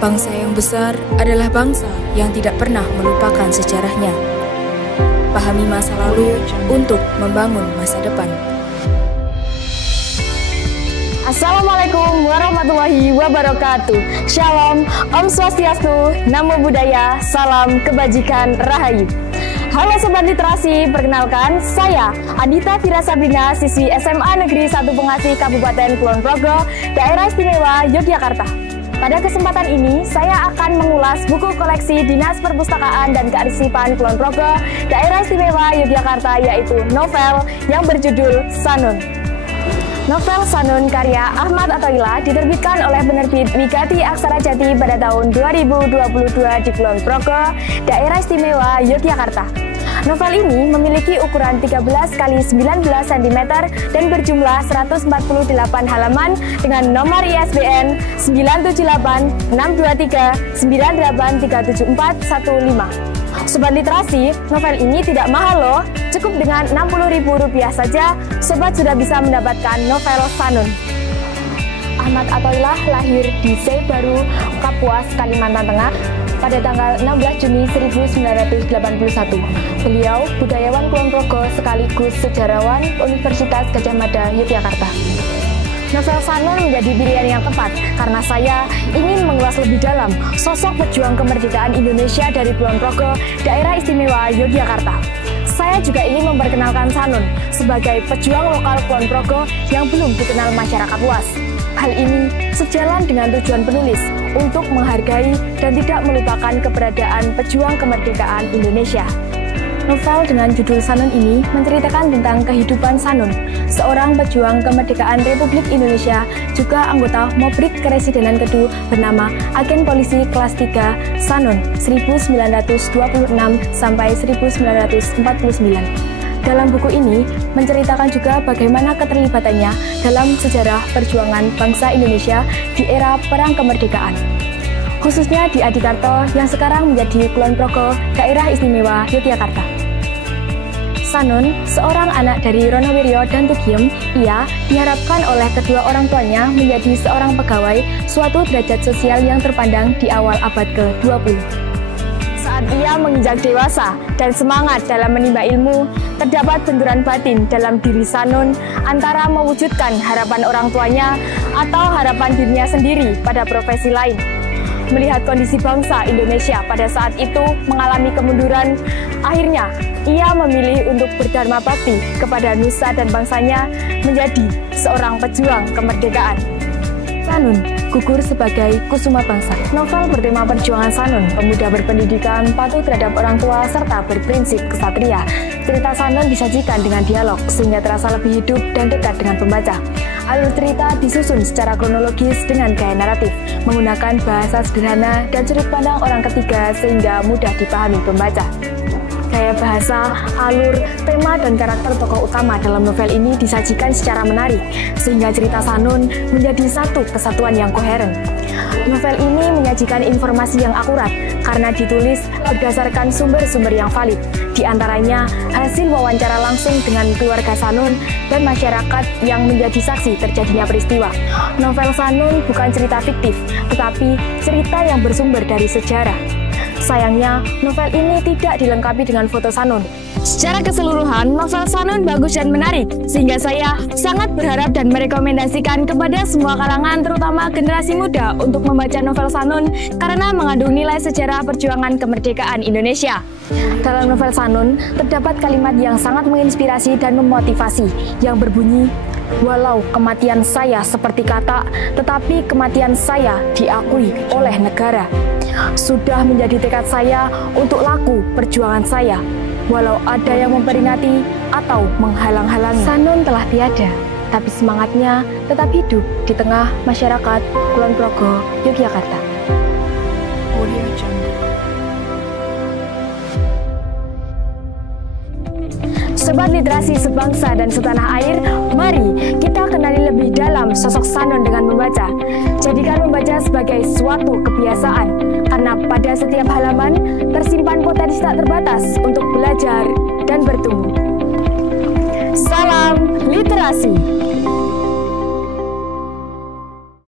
Bangsa yang besar adalah bangsa yang tidak pernah melupakan sejarahnya. Pahami masa lalu untuk membangun masa depan. Assalamualaikum warahmatullahi wabarakatuh. Shalom, Om Swastiastu, Namo Buddhaya, Salam Kebajikan, Rahayu. Halo Sobat Literasi, perkenalkan saya Adita Fira Sabrina, siswi SMA Negeri 1 Pengasih Kabupaten Kulon Progo, Daerah Istimewa Yogyakarta. Pada kesempatan ini, saya akan mengulas buku koleksi Dinas Perpustakaan dan Kearsipan Kulon Progo, Daerah Istimewa Yogyakarta, yaitu novel yang berjudul Sanun. Novel Sanun karya Ahmad Athoillah diterbitkan oleh penerbit Wigati Aksara Jati pada tahun 2022 di Kulon Progo, Daerah Istimewa Yogyakarta. Novel ini memiliki ukuran 13 x 19 cm dan berjumlah 148 halaman dengan nomor ISBN 978-623-9837415. Sobat Literasi, novel ini tidak mahal loh, cukup dengan Rp60.000 saja, sobat sudah bisa mendapatkan novel Sanun. Ahmad Athoillah lahir di Seibaru, Kapuas, Kalimantan Tengah pada tanggal 16 Juni 1981. Beliau budayawan Kulon Progo sekaligus sejarawan Universitas Gadjah Mada, Yogyakarta. Novel Sanun menjadi pilihan yang tepat karena saya ingin mengulas lebih dalam sosok pejuang kemerdekaan Indonesia dari Kulon Progo, Daerah Istimewa Yogyakarta. Saya juga ingin memperkenalkan Sanun sebagai pejuang lokal Kulon Progo yang belum dikenal masyarakat luas. Hal ini sejalan dengan tujuan penulis untuk menghargai dan tidak melupakan keberadaan pejuang kemerdekaan Indonesia. Novel dengan judul Sanun ini menceritakan tentang kehidupan Sanun, seorang pejuang kemerdekaan Republik Indonesia, juga anggota Mobrik Keresidenan Kedu bernama Agen Polisi Kelas 3 Sanun 1926 sampai 1949. Dalam buku ini menceritakan juga bagaimana keterlibatannya dalam sejarah perjuangan bangsa Indonesia di era Perang Kemerdekaan, khususnya di Adikarto yang sekarang menjadi Kulon Progo, Daerah Istimewa Yogyakarta. Sanun, seorang anak dari Ronowiryo dan Tugiem, ia diharapkan oleh kedua orang tuanya menjadi seorang pegawai suatu derajat sosial yang terpandang di awal abad ke-20. Saat ia menginjak dewasa dan semangat dalam menimba ilmu, terdapat benturan batin dalam diri Sanun antara mewujudkan harapan orang tuanya atau harapan dirinya sendiri pada profesi lain. Melihat kondisi bangsa Indonesia pada saat itu mengalami kemunduran, akhirnya ia memilih untuk berdharma bakti kepada nusa dan bangsanya menjadi seorang pejuang kemerdekaan. Sanun gugur sebagai kusuma bangsa. Novel bertema perjuangan Sanun, pemuda berpendidikan, patuh terhadap orang tua, serta berprinsip kesatria. Cerita Sanun disajikan dengan dialog sehingga terasa lebih hidup dan dekat dengan pembaca. Alur cerita disusun secara kronologis dengan gaya naratif, menggunakan bahasa sederhana dan sudut pandang orang ketiga sehingga mudah dipahami pembaca. Gaya bahasa, alur, tema, dan karakter tokoh utama dalam novel ini disajikan secara menarik, sehingga cerita Sanun menjadi satu kesatuan yang koheren. Novel ini menyajikan informasi yang akurat karena ditulis berdasarkan sumber-sumber yang valid, di antaranya hasil wawancara langsung dengan keluarga Sanun dan masyarakat yang menjadi saksi terjadinya peristiwa. Novel Sanun bukan cerita fiktif, tetapi cerita yang bersumber dari sejarah. Sayangnya, novel ini tidak dilengkapi dengan foto Sanun. Secara keseluruhan, novel Sanun bagus dan menarik, sehingga saya sangat berharap dan merekomendasikan kepada semua kalangan, terutama generasi muda, untuk membaca novel Sanun karena mengandung nilai sejarah perjuangan kemerdekaan Indonesia. Dalam novel Sanun, terdapat kalimat yang sangat menginspirasi dan memotivasi, yang berbunyi, "Walau kematian saya seperti katak, tetapi kematian saya diakui oleh negara. Sudah menjadi tekad saya untuk laku perjuangan saya, walau ada yang memperingati atau menghalang-halangi." Sanun telah tiada, tapi semangatnya tetap hidup di tengah masyarakat Kulon Progo, Yogyakarta. Sobat Literasi sebangsa dan setanah air, mari kita kenali lebih dalam sosok Sanun dengan membaca. Jadikan membaca sebagai suatu kebiasaan, karena pada setiap halaman tersimpan potensi tak terbatas untuk belajar dan bertumbuh. Salam literasi!